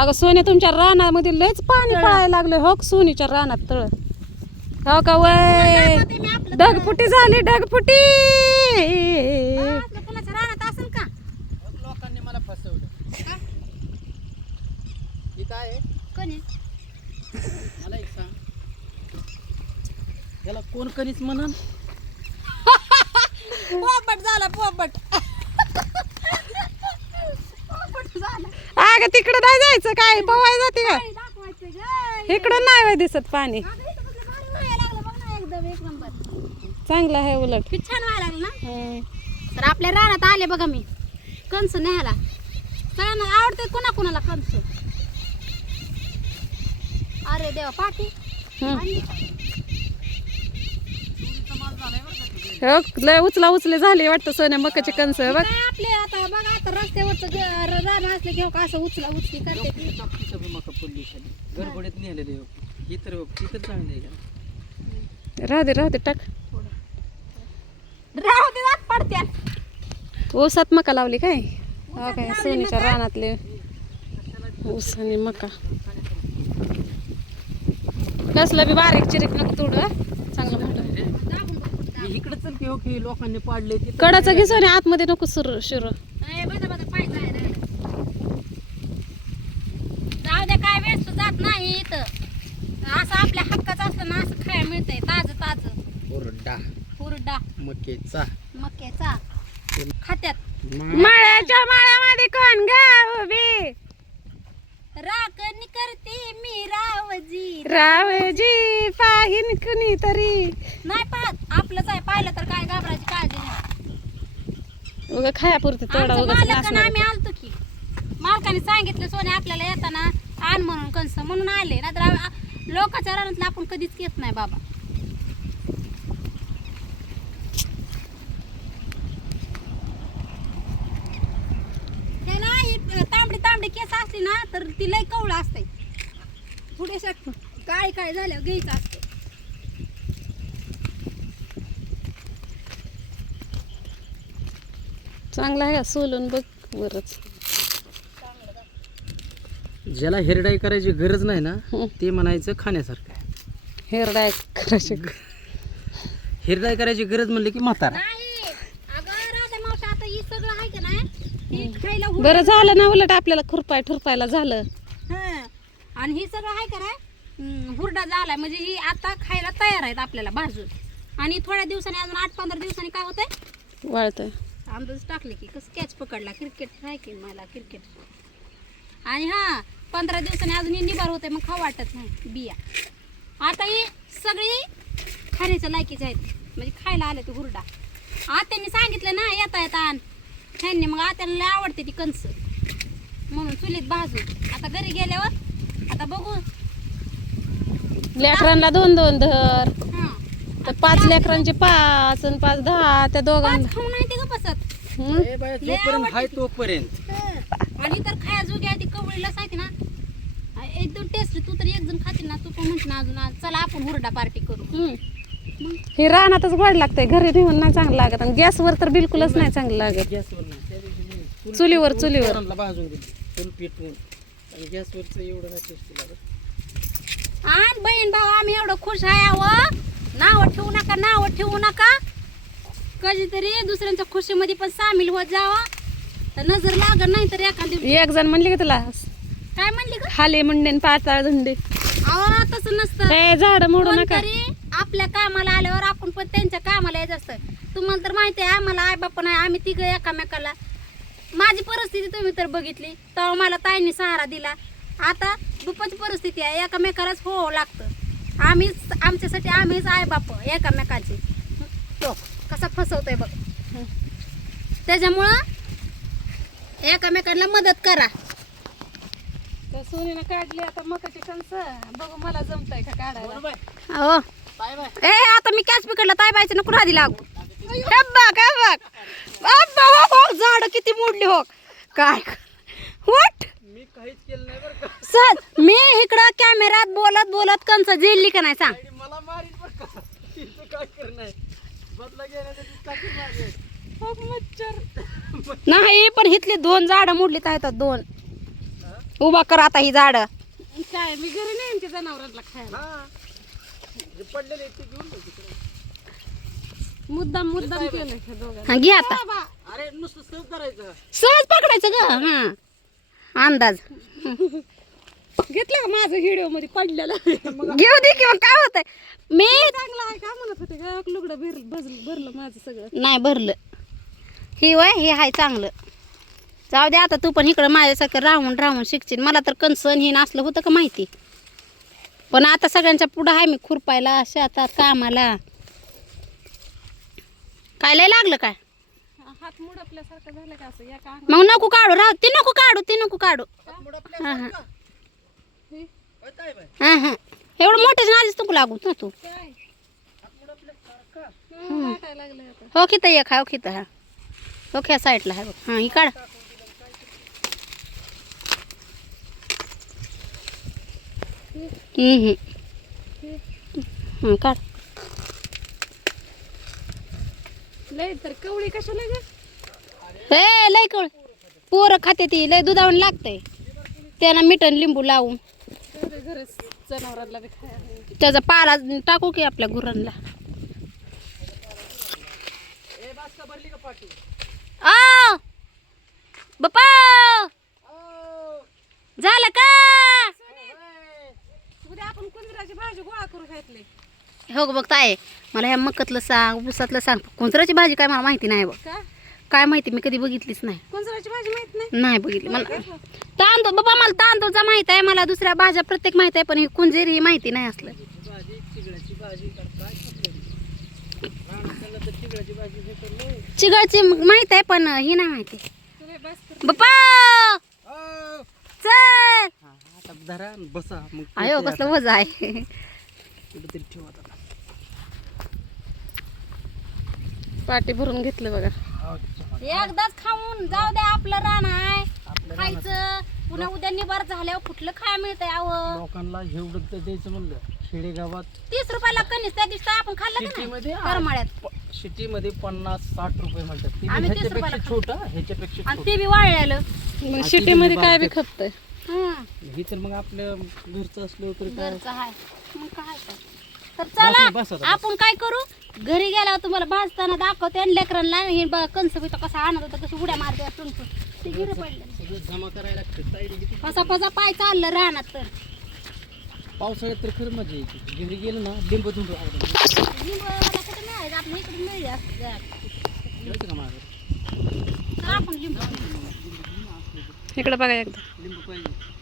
अगं सोन्या तुमच्या रानामध्ये लयच पाणी पळायला लागलं हो सोनीच्या रानात तळ हो का वय ढगफुटी झाली ढगफुटी कोणाच्या रानात असेल का लोकांनी मला फसवलं ही काय आहे कोणी मला एक सांग याला कोण करीच म्हणन पोपट झाला पोपट झाला अगं तिकडं नाही जायचं काय पवाय जाते का दाखवायचं ग इकडं नाही होय दिसत पाणी एकदम एक नंबर चांगलं आहे उलट किती छान व्हायला लागलं ना तर आपल्या रानात आले बघा मी कंस न्यायला सगळ्यांना आवडते कुणा कुणाला कंस अरे देवा पाठी हो लय उचला उचले झाले वाटतं सोन्या मकाची कणस बघ आपले आता बघा आता रस्त्यावरचं रान असले घेऊ का असं उचला उचली करते मका पडली खाली गडबडीत नेलेले ही तर चांगली आहे का राहू दे टाक राहू दे दात पडत्यात ऊसात मका लावली काय हो काय सोनीच्या रानातले ऊस आणि मका कसलं बी बारीक चिरीक नको तोडू चांगलं मोठं इकडे चल की हो की लोकांनी पाडले कडाचा घे सोन्या आतमध्ये नको शिरू पाय जाय रे जाऊ दे काय वेस्ट जात नाही इथं असं आपल्या हक्काचं असलं ना असं खायला मिळतंय ताजं हुरडा मकेचा मक्याचा खात्यात माळ्याच्या माळ्यामध्ये कोण गाव बी राखण करते मी रावजी रावजी पाहिन कुणी तरी नाही पाहत आपलंच आहे पाहिलं तर काय घाबरायची काळजी नाही उगा खायापुरती तोडा आमचं उगा मालकानं आम्ही आलतो की मालकाने सांगितलं सोने आपल्याला येताना आण म्हणून कंस म्हणून आले नाहीतर लोकांच्या रानातलं आपण कधीच येत नाही बाबा हे नाही तांबडी तांबडी केस असली ना तर ती लय कवळं असते थोडेशा काळी काळी झाल्यावर घ्यायचं असते चांगला आहे का सोलून बघ वरच ज्याला हेरडाई करायची गरज नाही ना ते म्हणायचं खाण्यासारखं आहे. हेरडाय करायचे हेरडाई करायची गरज म्हणली की म्हातारा नाही अगं राधा मावशी आता ही सगळं आहे का नाही ही खायला बरं झालं ना उलट आपल्याला खुरपायला झालं हं. आणि ही सगळं आहे का नाही हुरडा झालाय म्हणजे ही आता खायला तयार आहेत आपल्याला भाजून आणि थोड्या दिवसांनी अजून 8-15 दिवसांनी काय होतंय वाळतंय अंदाज टाकले की कसं कॅच पकडला क्रिकेट आहे की मला क्रिकेट आणि हा 15 दिवसांनी अजून ही निबार होते मग खाऊ वाटत नाही बिया आता ही सगळी खाण्याच्या लायकीच आहेत म्हणजे खायला आले ते हुरडा आत्यांनी सांगितलं ना येता आण ह्यांनी मग आत्याला लय आवडते ती कंस म्हणून चुलीत भाजून आता घरी गेल्यावर आता बघू लेकरांना 2-2 धर हां तर 5 लेकरांचे 5 आणि 5 10 त्या दोघांना खाऊ नाही ते ग बसत ए बाया, जोपर्यंत हाय तोपर्यंत आणि तर खायाजोगी आहे ती कवळीला सांगते ना 1-2 टेस्ट तू तर एक जण खाते ना तू पण म्हणते ना अजून चला आपण हुरडा पार्टी करू हे रानातच गोड लागतंय घरी नेऊन नाही चांगलं लागत आणि गॅसवर तर बिलकुलच नाही चांगलं लागत गॅसवर नाही त्या दिवशी मी चुलीवर पोरांना भाजून दिली चूल पेटवून आणि गॅसवरचं एवढं नाही टेस्टी लागत आणि बहीण भाऊ आम्ही एवढं खुश आहे नाव ठेवू नका कधीतरी दुसऱ्यांच्या खुशीमध्ये पण सामील होत जावा तर नजर लागत नाही तर एखादी एक जण म्हणली का तुला काय म्हणली ग खाली मुंडे पाताळ धुंडे अहो तसं नसतं ते झाड मोडू नका तरी आपल्या कामाला आल्यावर आपण पण त्यांच्या कामाला यायचं असतं तुम्हाला तर माहिती आहे आम्हाला आई बापा नाही आम्ही तिघं एकामेकाला माझी परिस्थिती तुम्ही तर बघितली तेव्हा मला ताईंनी सहारा दिला आता दुपारची परिस्थिती आहे एकामेकालाच हो लागतं आमच्यासाठी आम्हीच आई बाप एकामेकाचे तो कसा फसवतोय बघ त्याच्यामुळं एकामेकांना मदत करा तर सोनीनं काढली आता मकाची कणस बघू मला जमतंय का काढायला हो ए आता मी कॅच पकडला ताई बायचं नको आधी लागू हे बघ झाड किती मोडली हो काय वट मी काहीच केलं नाही बरं का सर मी इकडं कॅमेऱ्यात बोलत कंस झेलली का नाही सांग आणि मला मारील बरं का तिचं काय करणार बदला घेण्यासाठी टाकी मारेल मच्छर नाही पण इथली 2 झाडं मोडली आहेत 2 उभा कर आता ही झाड काय मी घरी नेईन ते जनावरांना खायला. जे पडलेले आहेत ते घेऊन जा तिकडे. मुद्दाम केलं ह्या दोघांना. घे आता अरे नुसतं सहज करायचं. सहज पकडायचं ग हा अंदाज घेतलं का माझं व्हिडिओ मध्ये पडलेलं? घेऊ दे किंवा काय होतंय मी चांगलं आहे का म्हणत होते का लुगडं भरलं माझं सगळं. नाही भरलं ही वय हे हाय चांगलं. जाऊ दे आता तू पण इकडं माझ्यासारखं राहून शिकशील. मला तर कणसण ही नसलं होतं का माहिती, पण आता सगळ्यांच्या पुढं आहे मी खुरपायला शेतात कामाला. काय लय लागलं काय हात मुडपल्यासारखं झालं का असं या का? मग नको काढू राहू ते नको काढू हा हा काय बाय हा हा एवढं मोठ्याच नादीच तू लागू ना तू. काय हम्म. वाटायला लागलं आता. हो खित एक हा हो खित हा हो ख्या साईडला आहे बघ. हां ही काढ काढ. लय तर कवळी कशाला ग? हे लय कळ पोरं खाते ती लय दुधावून लागतंय त्यांना मिठण लिंबू लावून. घरच जनावरांना बी खायला. त्याचा पाला टाकू की आपल्या गुरांना. ए बास्का भरली का पाठी? आ बापा झालं का? उद्या आपण कुंजराची भाजी गोळा करू घातली. हो बघ ताय मला ह्या मकतलं सांग उसातलं सांग. कुंजराची भाजी काय मला माहिती नाही बघ. का काय माहिती मी कधी बघितलीच नाही. कुंजराची भाजी माहित नाही? नाही बघितली मला. तांदूळ बाबा मला तांदूळचा माहित आहे, मला दुसऱ्या भाज्या प्रत्येक माहित आहे, पण ही कुंजेरी माहिती नाही असलं. भाजी चिगळाची भाजी काय राहणार तर चिगळाची भाजी हे तर लय. चिगळची माहित आहे पण ही नाही माहिती. तुम्ही बस कर. बापा ओ चल हा आता धरा आणि बसा मग आयो कसलं वज आहे. कुठेतरी ठेवा आता. पाटी भरून घेतलं बघा. एकदाच खाऊन जाऊ द्या. आपलं रान आहे खायचं. पुन्हा उद्या निबार झाल्यावर कुठलं खायला मिळतंय आव. लोकांना एवढं तर द्यायचं म्हणलं खेडेगावात 30 रुपयाला कणीस त्या दिवशी आपण खाल्लं का सिटीमध्ये नाही करमाळ्यात. सिटीमध्ये 50-60 रुपये म्हणतात. ते बी आम्ही 30 ह्याच्यापेक्षा रुपयाला छोटं ह्याच्यापेक्षा आणि ते बी वाळलेलं. मग सिटीमध्ये काय बी खपतंय. हे तर मग आपल्या घरचं असलं तर काय घरचं आहे मग काय तर चला बस आता, बस. आपण काय करू घरी गेल्यावर तुम्हाला भाजताना दाखवते आणि लेकरांना हे कंस बित कसा आणत होता कशी उड्या मारते टुंच ते गिर पडलं. सगळं जमा करायला लागतं. ताईडी किती फसा पाय चाललं रानात तर पावसाळ्यात तर खरं मजा येते. घरी गेलं ना लिंब धुंड लिंबूला कुठं मिळायचं आपल्या इकडे मिळले का माझं तर आपण लिंबू इकडे बघा एकदा. लिंबू पाहिजे.